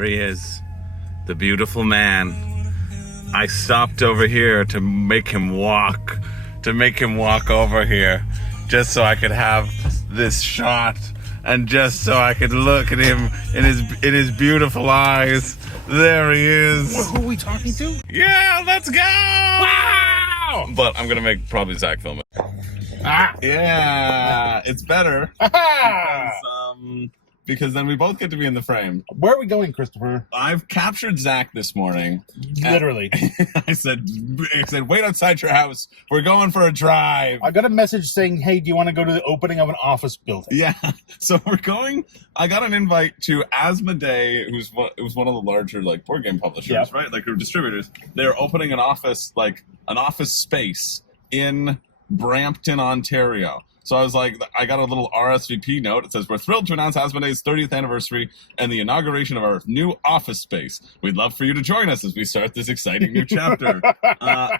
There he is, the beautiful man. I stopped over here to make him walk over here, just so I could have this shot, and just so I could look at him in his beautiful eyes. There he is. Who are we talking to? Yeah, let's go! Wow! But I'm gonna make probably Zach film it. Yeah, it's better. Because then we both get to be in the frame. Where are we going, Christopher? I've captured Zach this morning. Literally. I said, wait outside your house. We're going for a drive. I got a message saying, hey, do you want to go to the opening of an office building? Yeah. So we're going. I got an invite to Asmodee, it was one of the larger board game publishers, right? Like distributors. They're opening an office space in Brampton, Ontario. So I was like, I got a little RSVP note. It says, we're thrilled to announce Asmodee's 30th anniversary and the inauguration of our new office space. We'd love for you to join us as we start this exciting new chapter.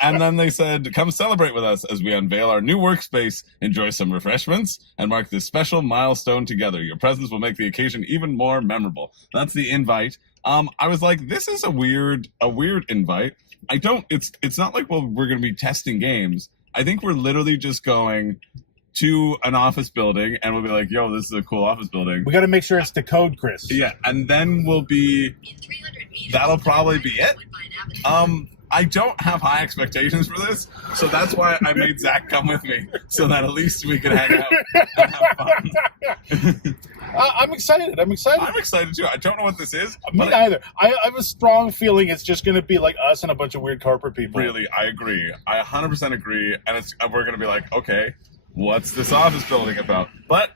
And then they said, come celebrate with us as we unveil our new workspace, enjoy some refreshments, and mark this special milestone together. Your presence will make the occasion even more memorable. That's the invite. I was like, this is a weird invite. It's not like, well, we're going to be testing games. I think we're literally just going to an office building, and we'll be like, yo, this is a cool office building. We got to make sure it's the code, Chris. Yeah, and then that'll probably be it. I don't have high expectations for this, so that's why I made Zach come with me, so that at least we can hang out and have fun. I'm excited. I'm excited too. I don't know what this is. Me neither. I have a strong feeling it's just going to be like us and a bunch of weird corporate people. Really, I agree. I 100% agree, and we're going to be like, okay, what's this office building about? But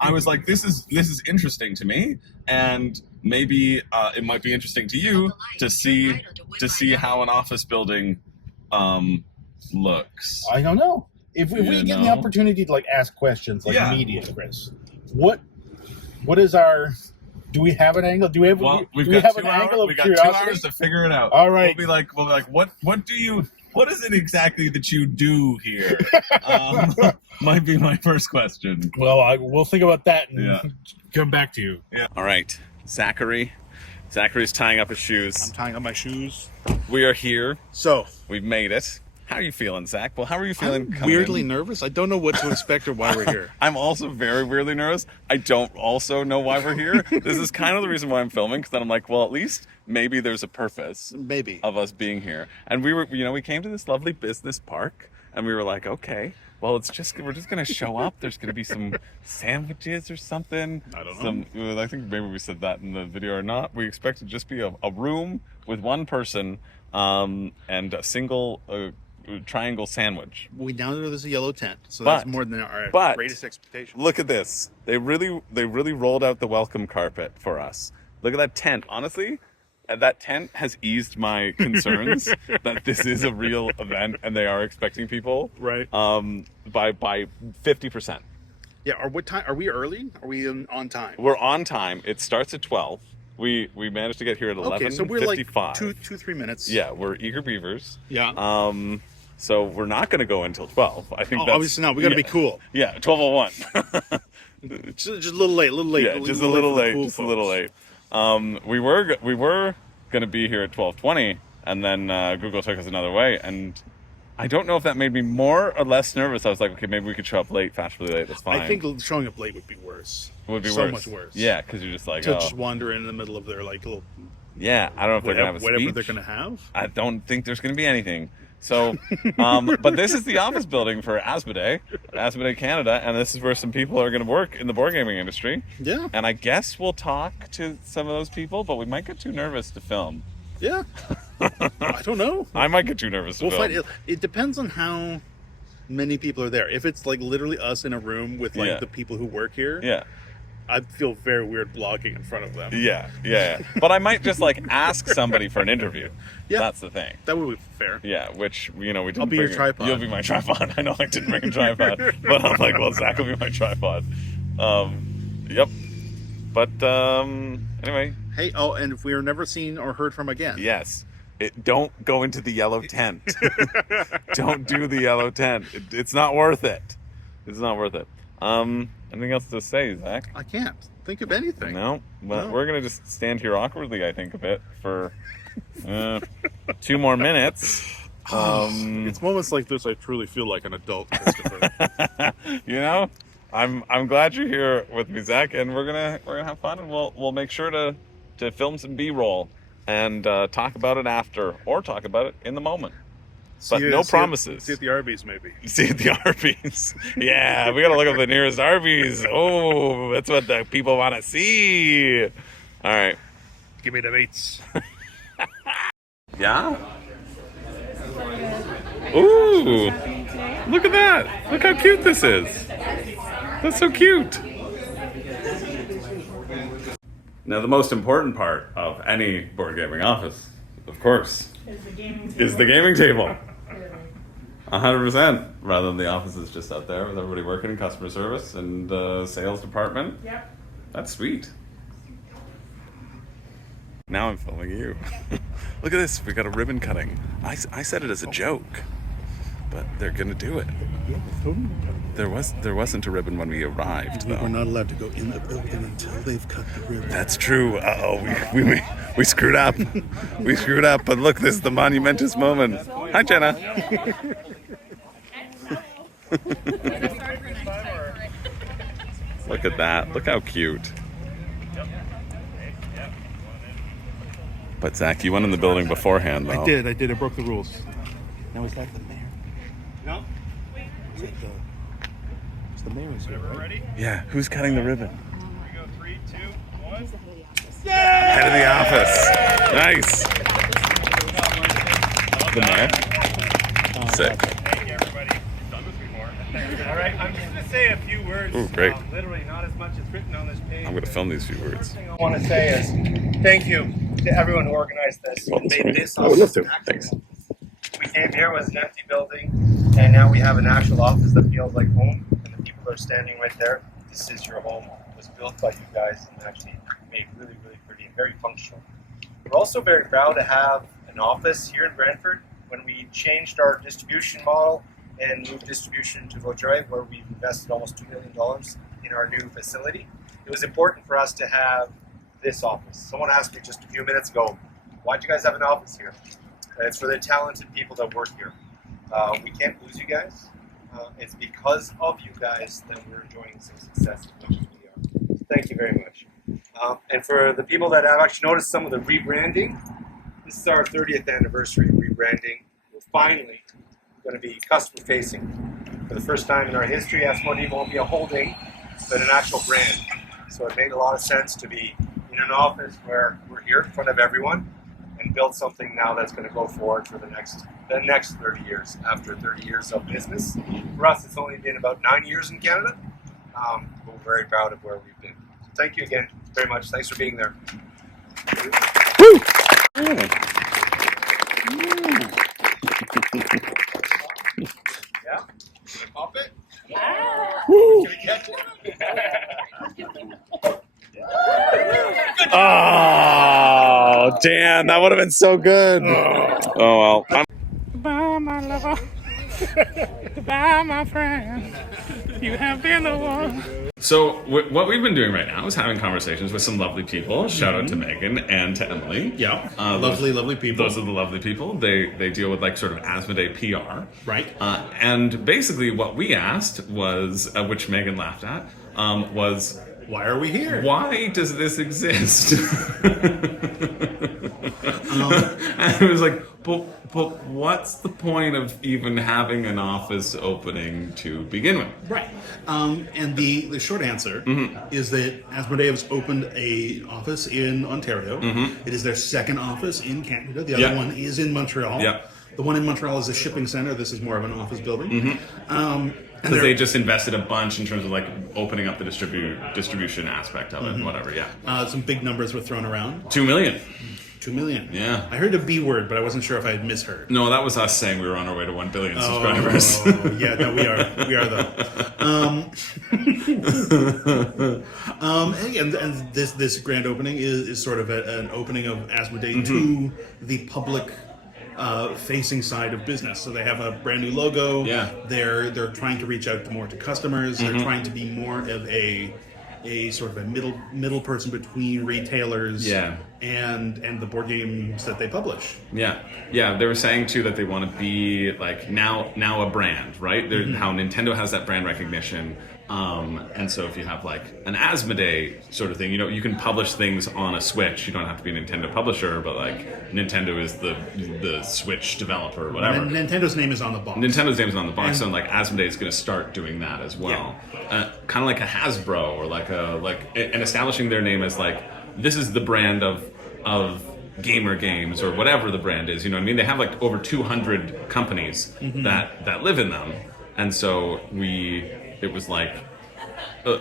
I was like, this is interesting to me, and maybe it might be interesting to you to see how an office building looks. I don't know. If we get the opportunity to ask questions media, Chris, what is our? Do we have an angle? Do we have? We've got 2 hours to figure it out. All right. We'll be like, what is it exactly that you do here? Might be my first question. Well, we'll think about that and come back to you. Yeah. All right, Zachary's tying up his shoes. I'm tying up my shoes. We are here. So we've made it. How are you feeling, Zach? Well, how are you feeling? I'm weirdly nervous. I don't know what to expect or why we're here. I'm also very weirdly nervous. I don't also know why we're here. This is kind of the reason why I'm filming, because then I'm like, well, at least maybe there's a purpose of us being here. And we came to this lovely business park, and we were like, okay, well, we're just going to show up. There's going to be some sandwiches or something. I don't know. I think maybe we said that in the video or not. We expect to just be a room with one person and a single triangle sandwich. We now know there's a yellow tent, so that's more than our greatest expectation. Look at this. They really rolled out the welcome carpet for us. Look at that tent. Honestly, that tent has eased my concerns that this is a real event and they are expecting people. Right. By 50%. Yeah. Or what time? Are we early? Are we on time? We're on time. It starts at 12. We managed to get here at 11:55. Okay, so we're like 3 minutes. Yeah, we're eager beavers. Yeah. So we're not going to go until 12. I think that's obviously not. We got to be cool. Yeah, 12:01. Just a little late. Yeah, just a little late. We were going to be here at 12:20, and then Google took us another way, and I don't know if that made me more or less nervous. I was like, okay, maybe we could show up late, fashionably late. That's fine. I think showing up late would be worse. So much worse. Yeah, because you're just like, just wander in the middle of their little. Yeah, I don't know if they're gonna have a speech. Whatever they're gonna have. I don't think there's gonna be anything. So, but this is the office building for Asmodee Canada, and this is where some people are going to work in the board gaming industry. Yeah. And I guess we'll talk to some of those people, but we might get too nervous to film. Yeah. I don't know. I might get too nervous to film. It depends on how many people are there. If it's literally us in a room with the people who work here. Yeah. I'd feel very weird blogging in front of them. Yeah. But I might just ask somebody for an interview. Yeah. That's the thing. That would be fair. Yeah, which, we didn't I'll be your tripod. You'll be my tripod. I know I didn't bring a tripod. But I'm like, well, Zach will be my tripod. Yep. But, anyway. Hey, and if we are never seen or heard from again. Yes. Don't go into the yellow tent. Don't do the yellow tent. It's not worth it. It's not worth it. Anything else to say, Zach? I can't. think of anything. No, but we're gonna just stand here awkwardly, I think, a bit for 2 more minutes. It's moments like this I truly feel like an adult, Christopher. You know, I'm glad you're here with me, Zach, and we're gonna have fun, and we'll make sure to film some B-roll and talk about it after, or talk about it in the moment. But no promises. See at the Arby's, maybe. See at the Arby's. Yeah, we gotta look up the nearest Arby's. Oh, that's what the people want to see. All right. Give me the meats. Yeah? Ooh, look at that. Look how cute this is. That's so cute. Now, the most important part of any board gaming office, of course, is the gaming table. 100%. Rather than the offices just out there with everybody working in customer service and sales department. Yep. That's sweet. Now I'm filming you. Look at this. We got a ribbon cutting. I said it as a joke, but they're gonna do it. There wasn't a ribbon when we arrived, though. We're not allowed to go in the building until they've cut the ribbon. That's true. We screwed up. We screwed up. But look, this is the monumentous moment. Hi, Jenna. Look at that. Look how cute. But Zach, you went in the building beforehand, though. I did. I broke the rules. Now is that the mayor? No. It's the mayor is here, right? Ready? Yeah. Who's cutting the ribbon? Here we go. 3, 2, 1. Head of the office. Nice. The mayor. Sick. Thank you, everybody. Done this before. All right. I'm just going to say a few words. Ooh, great. Literally not as much as written on this page. I'm going to film these few words. The first thing I want to say is thank you to everyone who organized this. Oh, and sorry. made this Oh, let's do it. office Thanks. actual. We came here, it was an empty building, and now we have an actual office that feels like home, and the people are standing right there. This is your home. It was built by you guys and actually made really, really pretty and very functional. We're also very proud to have an office here in Brantford. When we changed our distribution model and moved distribution to Vaudreuil, where we've invested almost $2 million in our new facility, it was important for us to have this office. Someone asked me just a few minutes ago, why'd you guys have an office here? It's for the talented people that work here. We can't lose you guys. It's because of you guys that we're enjoying some success as much as we are. Thank you very much. And for the people that have actually noticed some of the rebranding, this is our 30th anniversary rebranding. We're finally going to be customer facing. For the first time in our history, Asmodee won't be a holding, but an actual brand. So it made a lot of sense to be in an office where we're here in front of everyone and build something now that's going to go forward for the next 30 years. After 30 years of business, for us, it's only been about 9 years in Canada. But we're very proud of where we've been. So thank you again very much. Thanks for being there. Woo! Yeah? Pop it? Woo! Catch it? Oh, damn, that would have been so good. Oh, well. Goodbye, my lover. Goodbye, my friend. You have been the one. So what we've been doing right now is having conversations with some lovely people. Shout out to Megan and to Emily. Yeah, lovely people. Those are the lovely people. They deal with like sort of Asmodee PR. Right. And basically what we asked was, which Megan laughed at, was... Why are we here? Why does this exist? And it was like, but what's the point of even having an office opening to begin with? Right. And the short answer is that Asmodee has opened a office in Ontario. It is their second office in Canada. The other one is in Montreal. Yeah. The one in Montreal is a shipping center. This is more of an office building. Because they just invested a bunch in terms of like opening up the distribution aspect of it and whatever, yeah. Some big numbers were thrown around. 2 million. 2 million. Yeah. I heard a B word, but I wasn't sure if I had misheard. No, that was us saying we were on our way to 1 billion subscribers. Yeah, no, we are though. And this grand opening is sort of an opening of Asmodee to the public facing side of business. So they have a brand new logo. Yeah. They're trying to reach out more to customers. They're trying to be more of a a sort of a middle person between retailers Yeah. and the board games that they publish. Yeah, yeah. They were saying too that they want to be like now a brand, right? How Nintendo has that brand recognition, and so if you have like an Asmodee sort of thing, you know, you can publish things on a Switch. You don't have to be a Nintendo publisher, but like Nintendo is the Switch developer, or whatever. And Nintendo's name is on the box. Nintendo's name is on the box, and like Asmodee is going to start doing that as well. Kind of like a Hasbro or and establishing their name as like this is the brand of gamer games or whatever the brand is. You know what I mean? They have like over 200 companies that live in them, and so it was like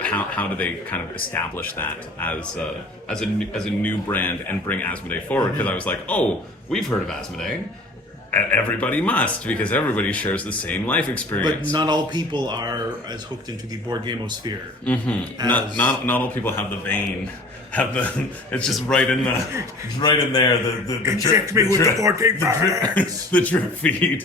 how do they kind of establish that as a new brand and bring Asmodee forward? Because I was like, oh, we've heard of Asmodee. Everybody must, because everybody shares the same life experience. But not all people are as hooked into the board gamosphere. Not all people have the vein. It's just right in there. The drip, me with the board game the drip feed.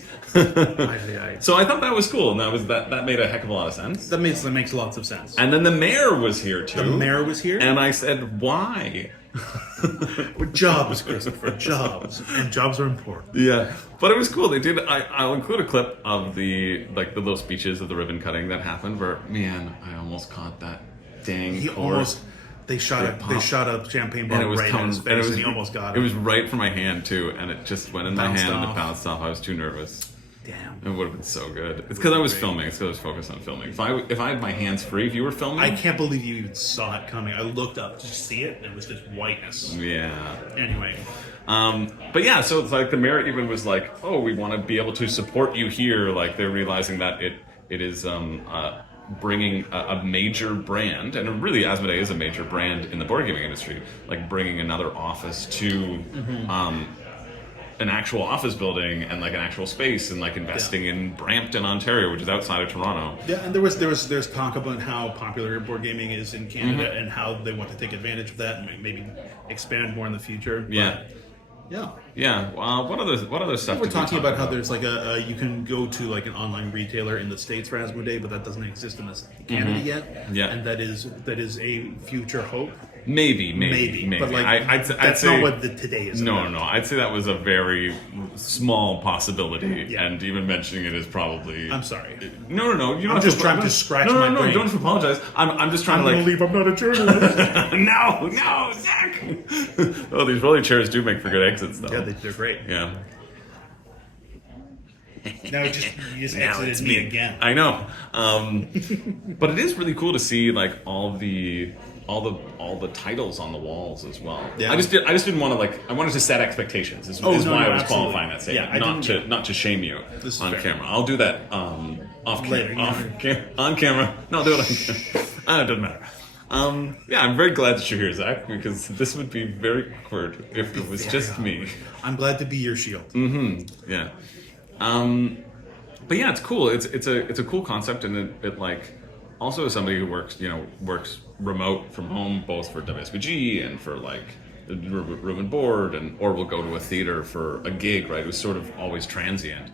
So I thought that was cool, and that made a heck of a lot of sense. That makes lots of sense. And then the mayor was here too. The mayor was here, and I said, why? Jobs, Christopher, jobs, and jobs are important. Yeah, but it was cool. They did. I'll include a clip of the little speeches of the ribbon cutting that happened. Where I almost caught that dang. They shot a champagne bottle right in his face, and he almost got it. It was right for my hand too, and it just went in my hand and it bounced off. I was too nervous. Damn. It would have been so good. It's because I was filming. It's because I was focused on filming. If I had my hands free, if you were filming, I can't believe you even saw it coming. I looked up to see it, and it was just whiteness. Yeah. Anyway. But yeah, so it's like the mayor even was like, "Oh, we want to be able to support you here." Like they're realizing that it is bringing a major brand, and really Asmodee is a major brand in the board gaming industry. Like bringing another office to an actual office building and like an actual space, and like investing in Brampton, Ontario, which is outside of Toronto. Yeah, and there's talk about how popular board gaming is in Canada and how they want to take advantage of that and maybe expand more in the future. Yeah. Yeah. What other stuff? We're talking about how there's like you can go to like an online retailer in the States for Asmodee, but that doesn't exist in Canada yet. Yeah. And that is a future hope. Maybe. But like I'd that's say, not what today is. No, about. no. I'd say that was a very small possibility, Yeah. and even mentioning it is probably. I'm sorry. No. You don't I'm have just to, trying to scratch no, my No, brain. you don't have to apologize. I'm just trying I'm to gonna leave. I'm not a journalist. No, Zach. Oh, these rolling chairs do make for good exits, though. Yeah, they're great. Yeah. Now you just Now exited it's me again. I know, but it is really cool to see like all the titles on the walls as well. Yeah. I just didn't want to I wanted to set expectations. Is why I was absolutely. qualifying that statement, not to shame you on camera. I'll do that Later, on camera. No, I'll do it on camera. It doesn't matter. Yeah, I'm very glad that you're here, Zach, because this would be very awkward if it was just me. I'm glad to be your shield. Yeah. But yeah, it's cool. It's a cool concept, and it like also as somebody who works remote from home, both for WSBG and for like the room and board, or we'll go to a theater for a gig, right? It was sort of always transient.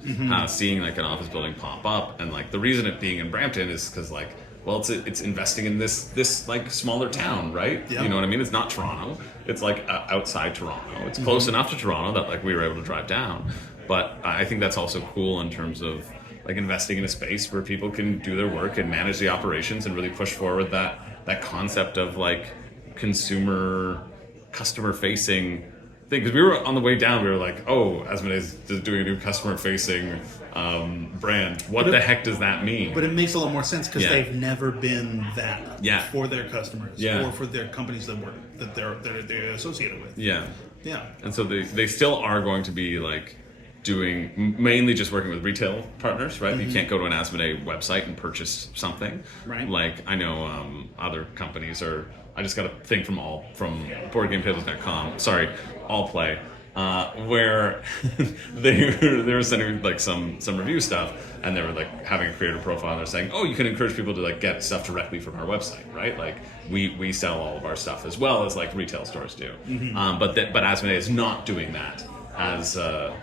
Seeing like an office building pop up, and like the reason it being in Brampton is because like, well, it's investing in this like smaller town, right? Yeah. You know what I mean? It's not Toronto. It's like outside Toronto. It's close enough to Toronto that like we were able to drive down. But I think that's also cool in terms of like investing in a space where people can do their work and manage the operations and really push forward that concept of like customer facing thing. Because we were on the way down, we were like, oh, Asmodee is doing a new customer facing brand. What the heck does that mean? But it makes a lot more sense because Yeah. they've never been that for their customers Yeah. or for their companies that they're associated with. Yeah. Yeah. And so they still are going to be like doing mainly just working with retail partners, right? You can't go to an Asmodee website and purchase something. Right. Like I know other companies are. I just got a thing from BoardGameTables.com. Sorry, All Play, where they were sending like some review stuff, and they were like having a creator profile, and they're saying, oh, you can encourage people to like get stuff directly from our website, right? Like we sell all of our stuff as well as like retail stores do, but Asmodee is not doing that as a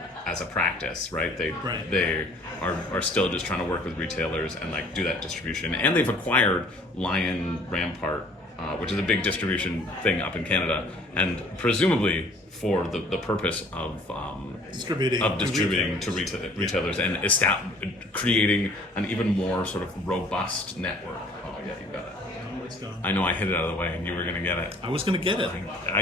practice, right? They are still just trying to work with retailers and like do that distribution, and they've acquired Lion Rampart which is a big distribution thing up in Canada, and presumably for the purpose of distributing to retailers and creating an even more sort of robust network. Oh yeah, you got it. I know I hit it out of the way, and you were going to get it. I was going to get it.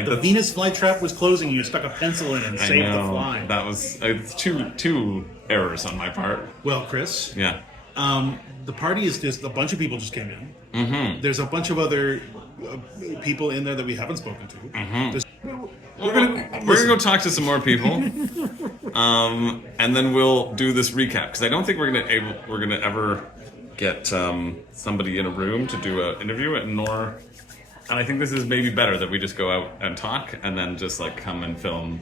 The Venus flytrap was closing. You stuck a pencil in and saved the fly. That was two errors on my part. Well, Chris. Yeah. The party is just a bunch of people just came in. Mm-hmm. There's a bunch of other people in there that we haven't spoken to. Mm-hmm. We're gonna go talk to some more people, and then we'll do this recap because I don't think we're gonna ever get somebody in a room to do an interview, and I think this is maybe better that we just go out and talk, and then just like come and film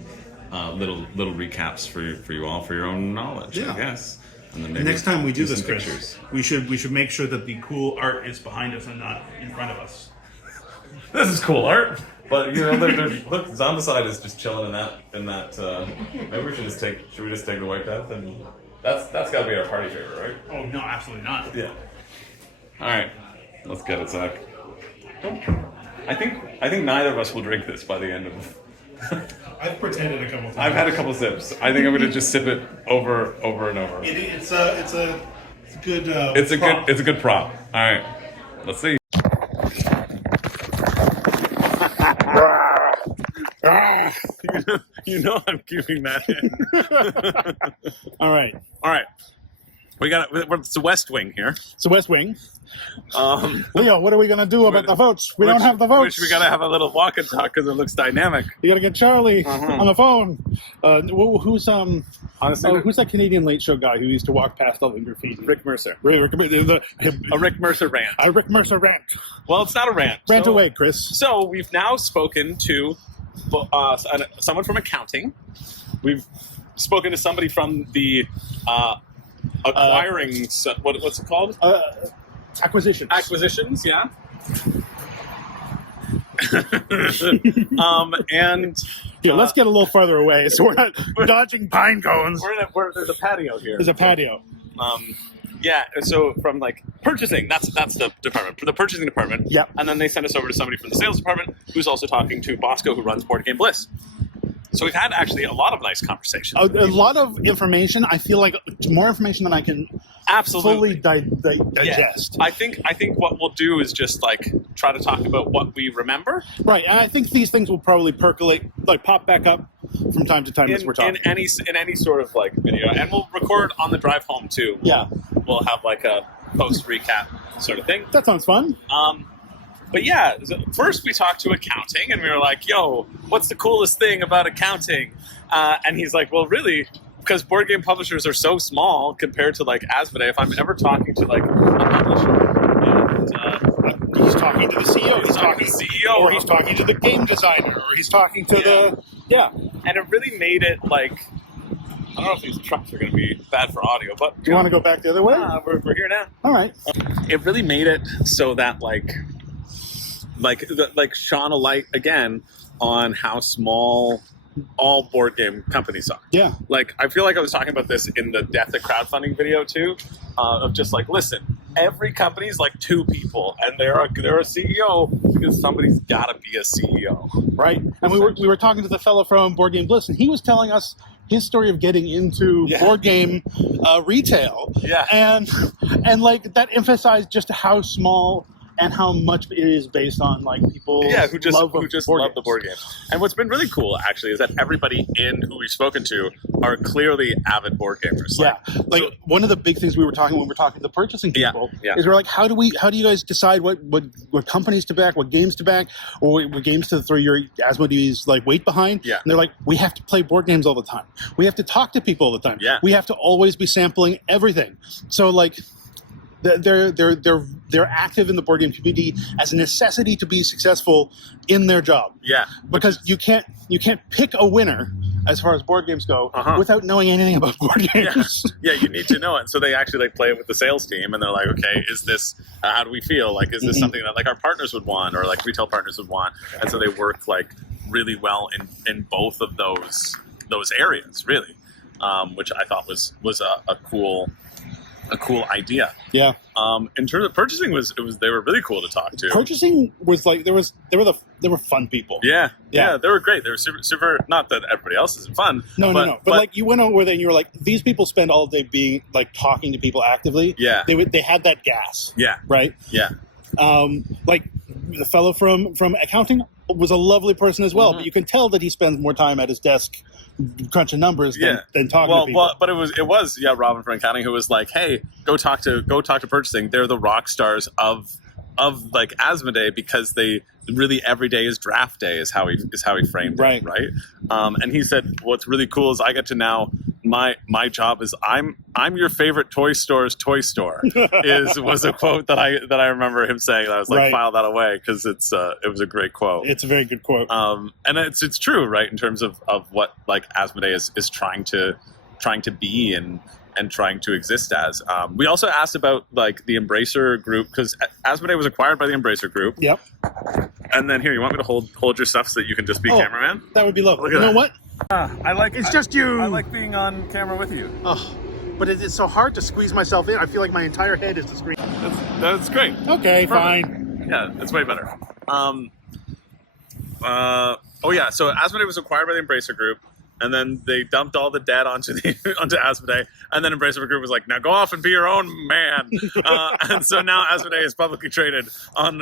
little recaps for you all for your own knowledge. Yeah. I guess. And then maybe next time we do this, some Chris, we should make sure that the cool art is behind us and not in front of us. This is cool art, but you know, look, Zombicide is just chilling in that. Maybe we should just take the White Death, and that's got to be our party favorite, right? Oh no, absolutely not. Yeah. All right, let's get it, Zach. I think neither of us will drink this by the end of. I've pretended a couple times. I've had a couple sips. I think I'm going to just sip it over and over. It's a good. It's a good prop. All right, let's see. You know I'm keeping that in. All right. We got it. It's the West Wing here. It's the West Wing. Leo, what are we going to do about the votes? We don't have the votes. Which we got to have a little walk and talk because it looks dynamic. You got to get Charlie on the phone. Who's Honestly, who's that Canadian late show guy who used to walk past all the graffiti? Rick Mercer. A A Rick Mercer rant. A Rick Mercer rant. Well, it's not a rant. Rant away, Chris. So we've now spoken to someone from accounting. We've spoken to somebody from the acquiring. What's it called? Acquisitions, yeah. And let's get a little farther away so we're not dodging pine cones. There's a patio here. There's a patio. Yeah, so from like purchasing, that's the department, the purchasing department. Yeah. And then they send us over to somebody from the sales department who's also talking to Bosco, who runs Board Game Bliss. So we've had actually a lot of nice conversations. A lot of information. I feel like more information than I can absolutely fully digest. Yeah. I think what we'll do is just like try to talk about what we remember. Right, and I think these things will probably percolate, like pop back up from time to time as we're talking. In any sort of like video, and we'll record on the drive home too. Yeah, we'll have like a post recap sort of thing. That sounds fun. But yeah, first we talked to accounting, and we were like, "Yo, what's the coolest thing about accounting?" And he's like, "Well, really, because board game publishers are so small compared to like Asmodee. If I'm ever talking to like a publisher, and, he's talking to the CEO, he's talking to the CEO, or he's talking to the game designer, or he's talking to and it really made it like." I don't know if these trucks are going to be bad for audio, but do you want to go back the other way? We're here now. All right. It really made it so that like shone a light again on how small all board game companies are. Yeah. Like, I feel like I was talking about this in the Death of Crowdfunding video too, of just like, listen, every company is like two people, and they're a CEO because somebody's got to be a CEO. Right. And we were talking to the fellow from Board Game Bliss, and he was telling us his story of getting into board game retail. Yeah. And like that emphasized just how small and how much it is based on like people who just love the board games. And what's been really cool actually is that everybody who we've spoken to are clearly avid board gamers. One of the big things we were talking when we were talking to the purchasing people is we're like, how do you guys decide what companies to back, what games to back, or what games to throw your Asmodee's like weight behind? Yeah. And they're like, we have to play board games all the time. We have to talk to people all the time. Yeah. We have to always be sampling everything. So like they're active in the board game community as a necessity to be successful in their job. Yeah. Because you can't pick a winner as far as board games go without knowing anything about board games. Yeah, you need to know it. So they actually like play it with the sales team, and they're like, okay, is this how do we feel? Like, is this something that like our partners would want, or like retail partners would want? And so they work like really well in both of those areas, really, which I thought was a cool a cool idea. Yeah. In terms of purchasing, they were really cool to talk to. Purchasing was like they were fun people. Yeah, they were great. They were super. Not that everybody else isn't fun. No. But like you went over there and you were like, these people spend all day being like talking to people actively. Yeah. They had that gas. Yeah. Right. Yeah. Like the fellow from accounting was a lovely person as well, but you can tell that he spends more time at his desk crunching numbers than talking to people. Well, but it was Robin from accounting who was like, hey, go talk to purchasing. They're the rock stars of like Asmodee, because they really every day is draft day is how he framed it, right? And he said what's really cool is I get to now my job is I'm your favorite toy store's toy store was a quote that I remember him saying. I was like, file that away because it was a great quote. It's a very good quote. And it's true, right, in terms of what like Asmodee is trying to be and trying to exist as. We also asked about like the Embracer Group, because Asmodee was acquired by the Embracer Group. Yep. And then here, you want me to hold your stuff so that you can just be cameraman? That would be lovely. Look at You know that. what? It's just you. I like being on camera with you. Oh, but it's so hard to squeeze myself in. I feel like my entire head is the screen. That's great. Okay, Perfect. fine. Yeah, it's way better. So Asmodee was acquired by the Embracer Group, and then they dumped all the debt onto Asmodee, and then Embracer Group was like, now go off and be your own man. And so now Asmodee is publicly traded on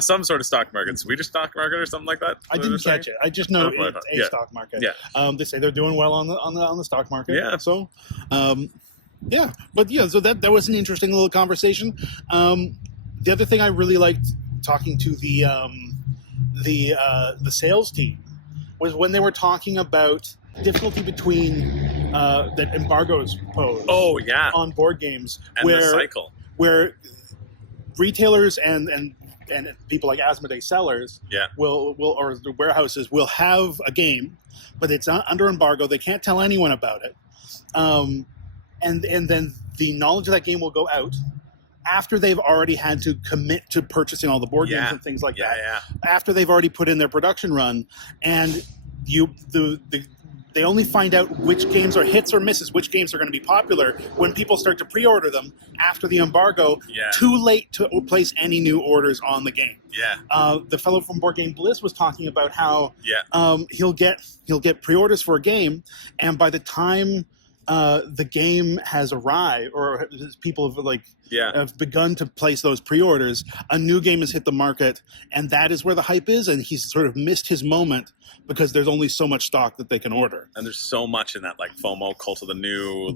some sort of stock market, Swedish stock market or something like that. I didn't catch it. I just know it's a stock market. Yeah. They say they're doing well on the stock market. Yeah. So, so that was an interesting little conversation. The other thing I really liked talking to the sales team was when they were talking about difficulty between that embargoes pose. Oh yeah. On board games, and the cycle where retailers and people like Asmodee sellers will or the warehouses will have a game, but it's under embargo. They can't tell anyone about it, and then the knowledge of that game will go out after they've already had to commit to purchasing all the board games and things like that. Yeah. After they've already put in their production run, and they only find out which games are hits or misses, which games are going to be popular when people start to pre-order them after the embargo. Too late to place any new orders on the game. The fellow from Board Game Bliss was talking about how he'll get pre-orders for a game, and by the time the game has arrived or people have begun to place those pre-orders, a new game has hit the market, and that is where the hype is, and he's sort of missed his moment because there's only so much stock that they can order. And there's so much in that like FOMO, cult of the new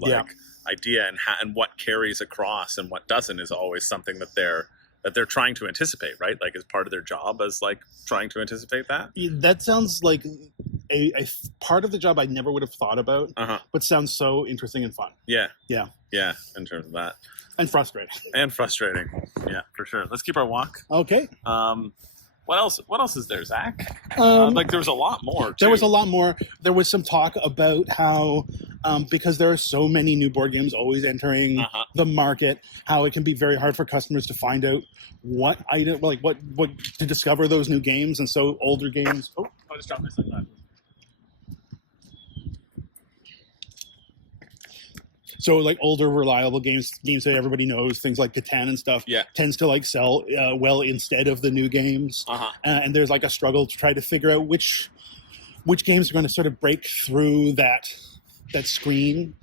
idea, and what carries across and what doesn't is always something that they're trying to anticipate, right? Like as part of their job as like trying to anticipate that. That sounds like a part of the job I never would have thought about, but sounds so interesting and fun. Yeah, in terms of that. And frustrating. Yeah, for sure. Let's keep our walk. Okay. What else is there, Zach? Like there was a lot more, too. There was a lot more. There was some talk about how, because there are so many new board games always entering the market, how it can be very hard for customers to find out what to discover those new games. And so older games... Oh, I just dropped my sunglasses. So like older, reliable games that everybody knows, things like Catan and stuff, tends to like sell well instead of the new games. And there's like a struggle to try to figure out which games are going to sort of break through that screen.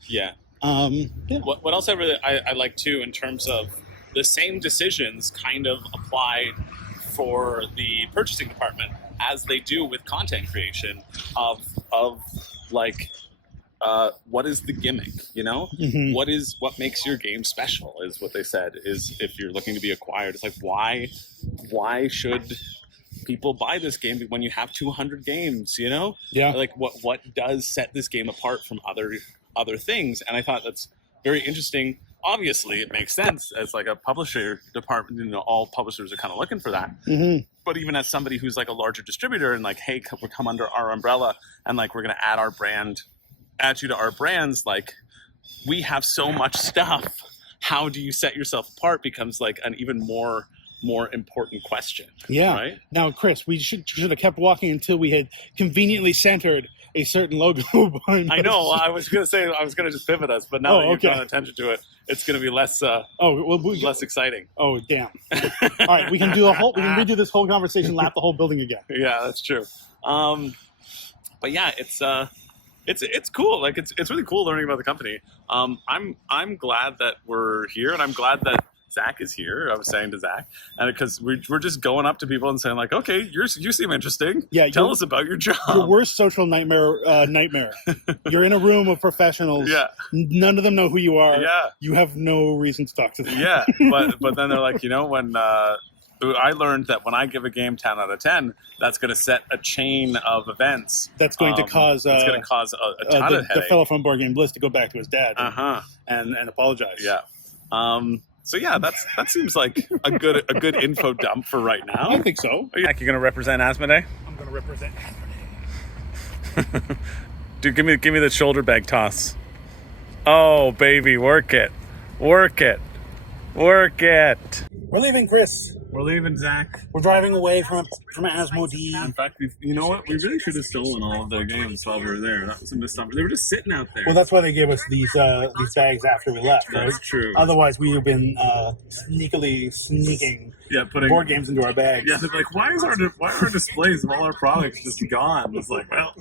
What else I like too in terms of the same decisions kind of applied for the purchasing department as they do with content creation of like. What is the gimmick, you know? What makes your game special is what they said, is if you're looking to be acquired, it's like, why should people buy this game when you have 200 games, you know? Like what does set this game apart from other things? And I thought that's very interesting. Obviously it makes sense as like a publisher department, you know, all publishers are kind of looking for that. But even as somebody who's like a larger distributor and like, hey, we come under our umbrella and like, we're going to add you to our brands, like we have so much stuff, how do you set yourself apart becomes like an even more more important question. Yeah. Right? Now, Chris, we should have kept walking until we had conveniently centered a certain logo. I know. I was going to just pivot us, but now that you've drawn attention to it, it's going to be less. Less exciting. Oh, damn! All right, we can redo this whole conversation, lap the whole building again. Yeah, that's true. But yeah, it's cool. Like it's really cool learning about the company. I'm glad that we're here, and I'm glad that Zach is here. I was saying to Zach, and because we're just going up to people and saying like, okay, you seem interesting. Yeah, tell us about your job. Your worst social nightmare. You're in a room of professionals. Yeah, none of them know who you are. Yeah, you have no reason to talk to them. Yeah, but then they're like, when I learned that when I give a game 10 out of 10, that's going to set a chain of events. That's going to cause. It's going to cause a ton of headache. The fellow from Board Game Bliss to go back to his dad. And apologize. Yeah. So yeah, that seems like a good info dump for right now. I think so. Are you going to represent Asmodee? I'm going to represent Asmodee. Dude, give me the shoulder bag toss. Oh baby, work it. We're leaving, Chris. We're leaving, Zach. We're driving away from Asmodee. In fact, you know what? We really should have stolen all of their games while we were there. That was a missed opportunity. They were just sitting out there. Well, that's why they gave us these bags after we left, right? That's true. Otherwise, we would have been sneaking putting board games into our bags. Yeah, they're like, why are our displays of all our products just gone? It's like, well,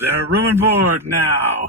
they're room and board now.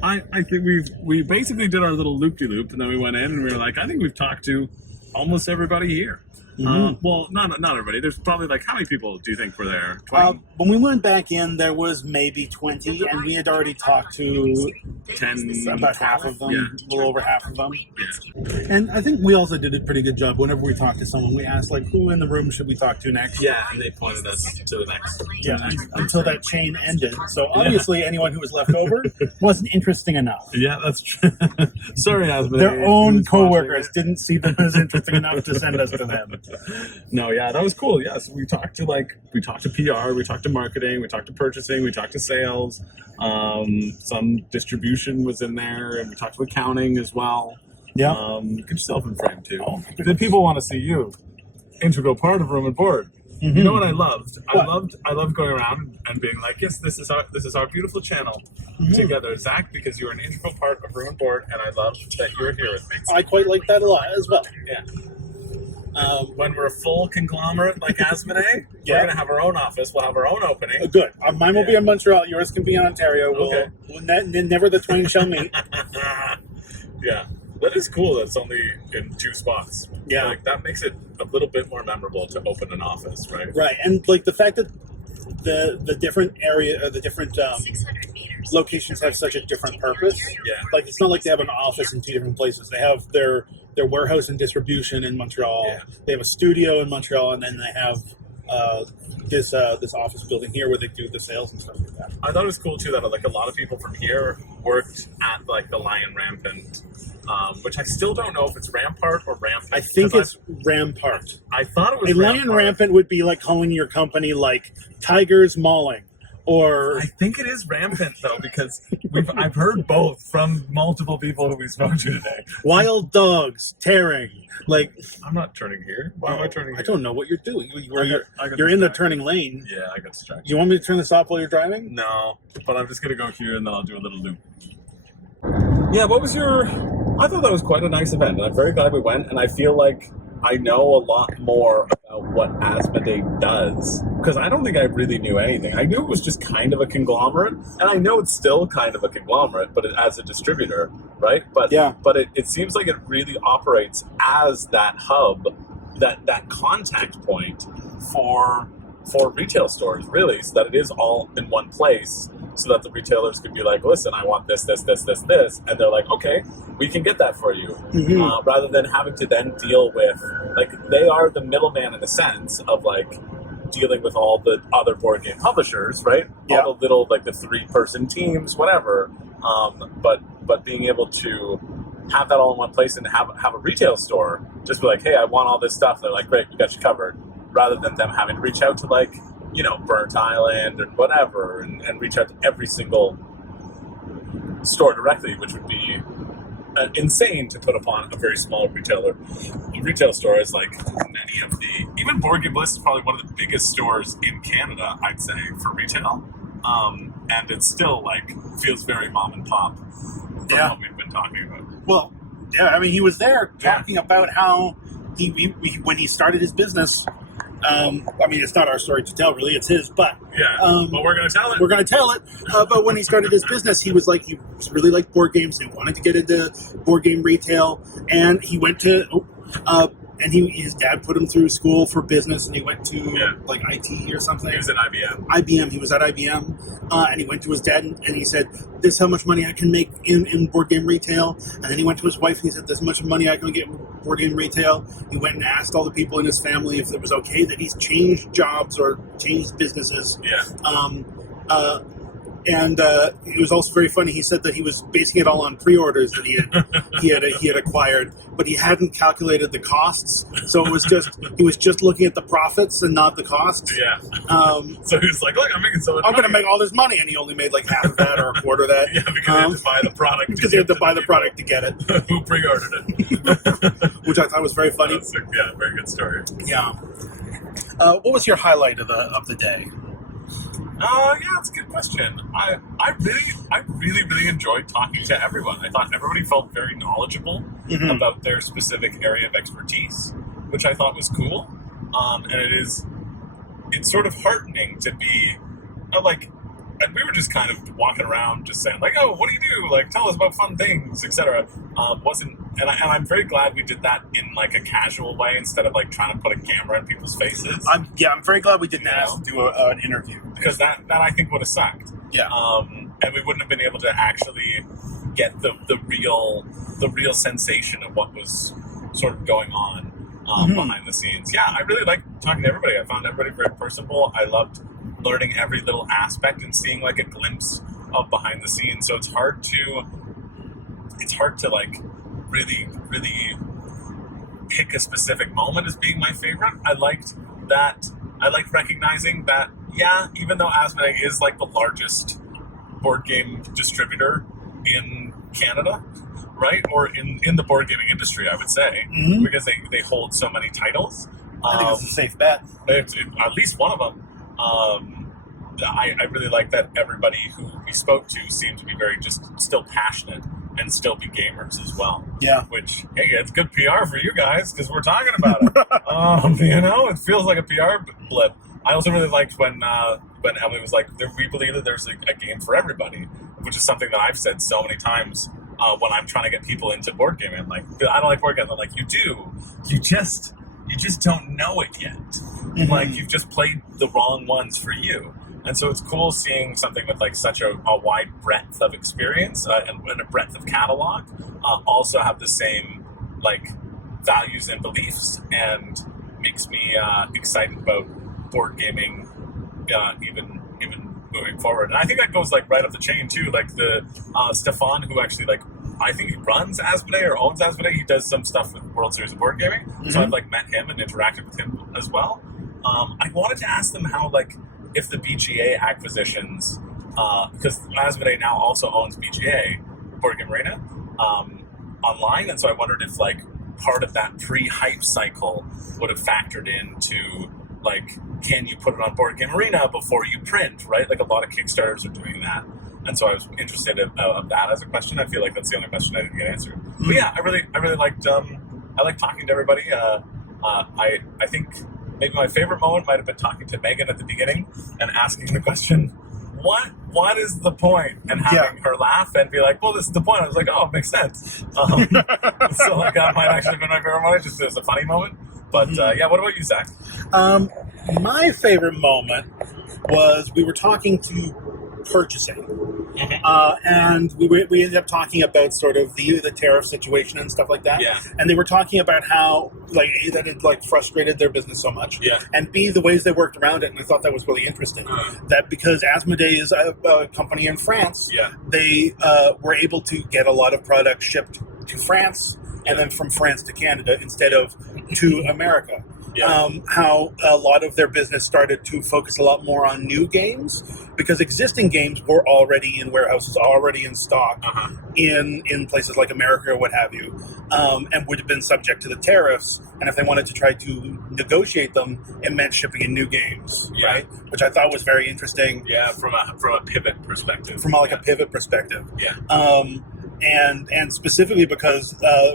I think we basically did our little loop-de-loop, and then we went in and we were like, I think we've talked to almost everybody here. Well, not everybody. There's probably like, how many people do you think were there? 20? When we went back in, there was maybe 20, and we had already talked to 10, about half of them, a little over half of them. Yeah. And I think we also did a pretty good job. Whenever we talked to someone, we asked like, who in the room should we talk to next? Yeah, and they pointed us to the next. Yeah, until that chain ended. So obviously, anyone who was left over wasn't interesting enough. Yeah, that's true. Sorry, Asmodee. Their own coworkers didn't see them as interesting enough to send us to them. No, yeah, that was cool. Yeah, so we talked to PR, we talked to marketing, we talked to purchasing, we talked to sales. Some distribution was in there, and we talked to accounting as well. Yeah, get yourself in frame too. The people want to see you, integral part of Room and Board. Mm-hmm. You know what I loved? I loved going around and being like, yes, this is our beautiful channel together, Zach, because you're an integral part of Room and Board, and I love that you're here with me. I quite like that a lot as well. Yeah. When we're a full conglomerate like Asmodee, we're going to have our own office. We'll have our own opening. Good. Mine will be in Montreal. Yours can be in Ontario. Okay. Never the twain shall meet. Yeah. That is cool. That's only in 2 spots. Yeah. Like, that makes it a little bit more memorable to open an office, right? Right. And like the fact that the different area, the different locations have such a different purpose. Yeah. Like, it's not like they have an office in 2 different places. They have their warehouse and distribution in Montreal. Yeah. They have a studio in Montreal, and then they have this office building here where they do the sales and stuff like that. I thought it was cool too that like a lot of people from here worked at like the Lion Rampant, which I still don't know if it's Rampart or Rampant. I think it's Rampart. I thought it was Lion Rampant would be like calling your company like Tigers Mauling. Or I think it is Rampant though, because I've heard both from multiple people who we spoke to today. Wild dogs tearing. Like, I'm not turning here. Why am I turning here? I don't know what you're doing. You're in the turning lane. Yeah, I got distracted. You want me to turn this off while you're driving? No, but I'm just gonna go here and then I'll do a little loop. Yeah, what was your? I thought that was quite a nice event, and I'm very glad we went. And I feel like I know a lot more about what Asmodee does, because I don't think I really knew anything. I knew it was just kind of a conglomerate, and I know it's still kind of a conglomerate, but as a distributor, right? But yeah, but it seems like it really operates as that hub, that contact point for retail stores, really, so that it is all in one place, so that the retailers could be like, listen, I want this, and they're like, okay, we can get that for you, rather than having to then deal with, like, they are the middleman in a sense of, like, dealing with all the other board game publishers, right? Yeah. All the little, like, the 3-person teams, whatever, but being able to have that all in one place and have a retail store, just be like, hey, I want all this stuff, they're like, great, we got you covered, rather than them having to reach out to, like, you know, Burnt Island or whatever, and reach out to every single store directly, which would be insane to put upon a very small retail store. Is like many of the, even Board Game Bliss is probably one of the biggest stores in Canada, I'd say, for retail. And it still like feels very mom and pop from what we've been talking about. Well, yeah, I mean, he was there talking about how he when he started his business. I mean, it's not our story to tell, really. It's his, but but we're going to tell it. We're going to tell it. But when he started his business, he was like, he really liked board games. He wanted to get into board game retail, and he went to. And his dad put him through school for business, and he went to like IT or something. He was at IBM. IBM. He was at IBM, and he went to his dad, and he said, "This is how much money I can make in board game retail." And then he went to his wife, and he said, "This much money I can get in board game retail." He went and asked all the people in his family if it was okay that he's changed jobs or changed businesses. And it was also very funny. He said that he was basing it all on pre-orders that he had acquired, but he hadn't calculated the costs. So it was he was just looking at the profits and not the costs. Yeah. So he was like, "Look, I'm making so much. I'm going to make all this money," and he only made like half of that or a quarter of that. Yeah, because he had to buy the product. Because he had to buy the product to get it. Who pre-ordered it? Which I thought was very funny. Very good story. Yeah. What was your highlight of the day? That's a good question. I really enjoyed talking to everyone. I thought everybody felt very knowledgeable about their specific area of expertise, which I thought was cool. And it's sort of heartening to be and we were just kind of walking around just saying like, "Oh, what do you do? Like, tell us about fun things, etc." And I'm very glad we did that in like a casual way instead of like trying to put a camera in people's faces. I'm very glad we didn't do an interview, because that I think would have sucked. Yeah. And we wouldn't have been able to actually get the real sensation of what was sort of going on behind the scenes. Yeah, I really liked talking to everybody. I found everybody very personable. I loved learning every little aspect and seeing like a glimpse of behind the scenes. So it's hard to like really pick a specific moment as being my favorite. I liked recognizing that, even though Asmodee is like the largest board game distributor in Canada, right? Or in the board gaming industry, I would say, because they hold so many titles. I think it's a safe bet. At least one of them. I really like that everybody who we spoke to seemed to be very just still passionate and still be gamers as well. Yeah. Which, hey, it's good PR for you guys because we're talking about it. It feels like a PR blip. I also really liked when Emily was like, "We believe that there's a game for everybody," which is something that I've said so many times when I'm trying to get people into board gaming. I'm like, "I don't like board games." I'm like, "You do. You just don't know it yet. Like, you've just played the wrong ones for you." And so it's cool seeing something with like such a wide breadth of experience and a breadth of catalog also have the same like values and beliefs, and makes me excited about board gaming even moving forward. And I think that goes like right up the chain too. Like the Stefan, who actually like I think he runs Asmodee or owns Asmodee. He does some stuff with World Series of Board Gaming. So I've like met him and interacted with him as well. I wanted to ask them how like if the BGA acquisitions, because Asmodee now also owns BGA, Board Game Arena, online, and so I wondered if like part of that pre-hype cycle would have factored into like, can you put it on Board Game Arena before you print, right? Like a lot of Kickstarters are doing that. And so I was interested in that as a question. I feel like that's the only question I didn't get answered. But yeah, I really liked I liked talking to everybody. I think maybe my favorite moment might have been talking to Megan at the beginning and asking the question, what is the point? And having her laugh and be like, well, this is the point. I was like, oh, it makes sense. So like that might actually have been my favorite moment, just as a funny moment. But what about you, Zach? My favorite moment was we were talking to purchasing, and we ended up talking about sort of the tariff situation and stuff like that. Yeah. And they were talking about how like A, that it like frustrated their business so much, and B, the ways they worked around it. And I thought that was really interesting. That because Asmodee is a company in France, they were able to get a lot of products shipped to France and then from France to Canada instead of to America. how a lot of their business started to focus a lot more on new games because existing games were already in warehouses, already in stock in places like America or what have you, and would have been subject to the tariffs. And if they wanted to try to negotiate them, it meant shipping in new games, right? Which I thought was very interesting. Yeah, from a pivot perspective. From a pivot perspective. Yeah. And specifically because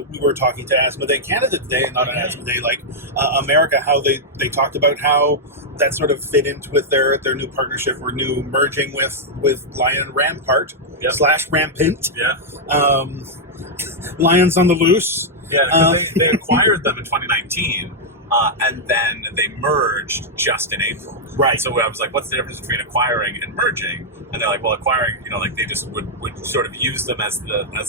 we were talking to Asmodee Canada today, and not an Asmodee like America, how they talked about how that sort of fit into with their new partnership or new merging with Lion and Rampart / Rampant. Yeah. Lions on the Loose. Yeah, they acquired them in 2019, and then they merged just in April. Right. So I was like, what's the difference between acquiring and merging? And they're like, well, acquiring, like they just would sort of use them as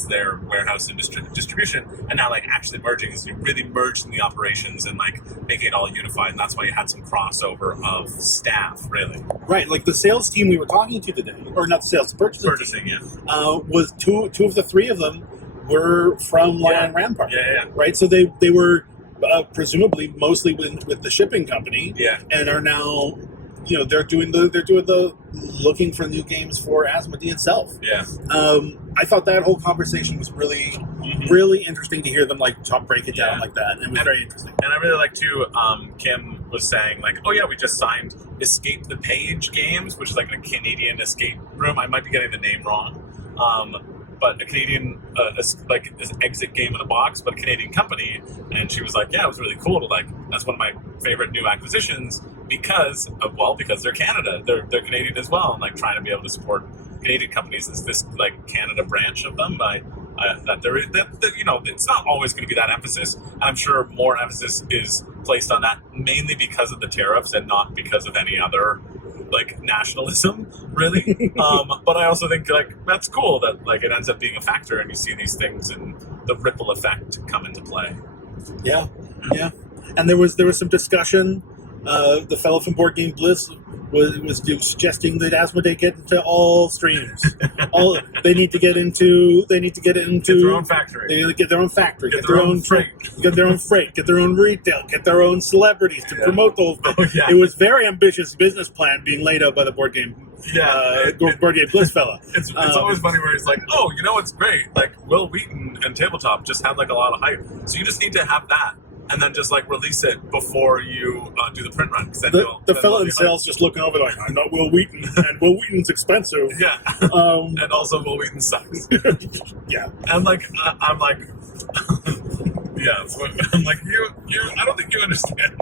their warehouse and distribution, and now like actually merging is really merging the operations and like making it all unified, and that's why you had some crossover of staff, really. Right, like the sales team we were talking to today, or not sales, purchasing team, was two of the three of them were from Lion and Rampart. Yeah. Right, so they were presumably mostly with the shipping company. Yeah. And are now, they're doing the looking for new games for Asmodee itself. Yeah. I thought that whole conversation was really, really interesting to hear them break it down like that. It was very interesting. And I really like too. Kim was saying like, oh yeah, we just signed Escape the Page Games, which is like a Canadian escape room. I might be getting the name wrong. But a Canadian, this exit game in a box, but a Canadian company. And she was like, yeah, it was really cool that's one of my favorite new acquisitions because they're Canada. They're Canadian as well. And like trying to be able to support Canadian companies is this like Canada branch of them. It's not always going to be that emphasis. I'm sure more emphasis is placed on that mainly because of the tariffs and not because of any other like nationalism, really. But I also think like that's cool that like it ends up being a factor, and you see these things and the ripple effect come into play. Yeah. And there was some discussion. The fellow from Board Game Bliss was suggesting that Asmodee get into all streams. They need to get into Their own factory. They need to get their own factory. Get their own freight. Get their own freight. Get their own retail. Get their own celebrities to promote the whole thing. Oh, yeah. It was very ambitious business plan being laid out by the Board Game Bliss fella. It's always funny where he's like, oh, it's great. Like Will Wheaton and Tabletop just had like a lot of hype, so you just need to have that. And then just like release it before you do the print run. The fella in sales just looking over like, I'm not Will Wheaton, and Will Wheaton's expensive. Yeah. And also Will Wheaton sucks. Yeah. And like, I'm like, yeah. I'm like, I don't think you understand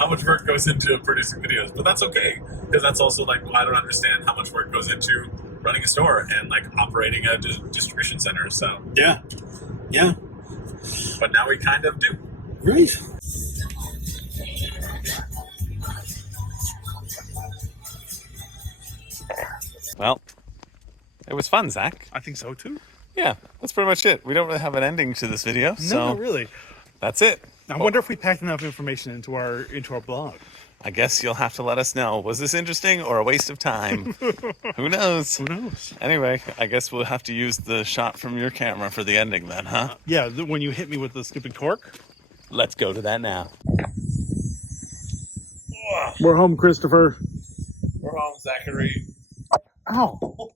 how much work goes into producing videos, but that's okay because that's also like, I don't understand how much work goes into running a store and like operating a distribution center. So yeah. But now we kind of do. Right. Well, it was fun, Zach. I think so too. Yeah, that's pretty much it. We don't really have an ending to this video, so not really. That's it. I wonder if we packed enough information into our blog. I guess you'll have to let us know. Was this interesting or a waste of time? Who knows? Anyway, I guess we'll have to use the shot from your camera for the ending then, huh? Yeah, when you hit me with the stupid cork. Let's go to that now. We're home, Christopher. We're home, Zachary. Ow.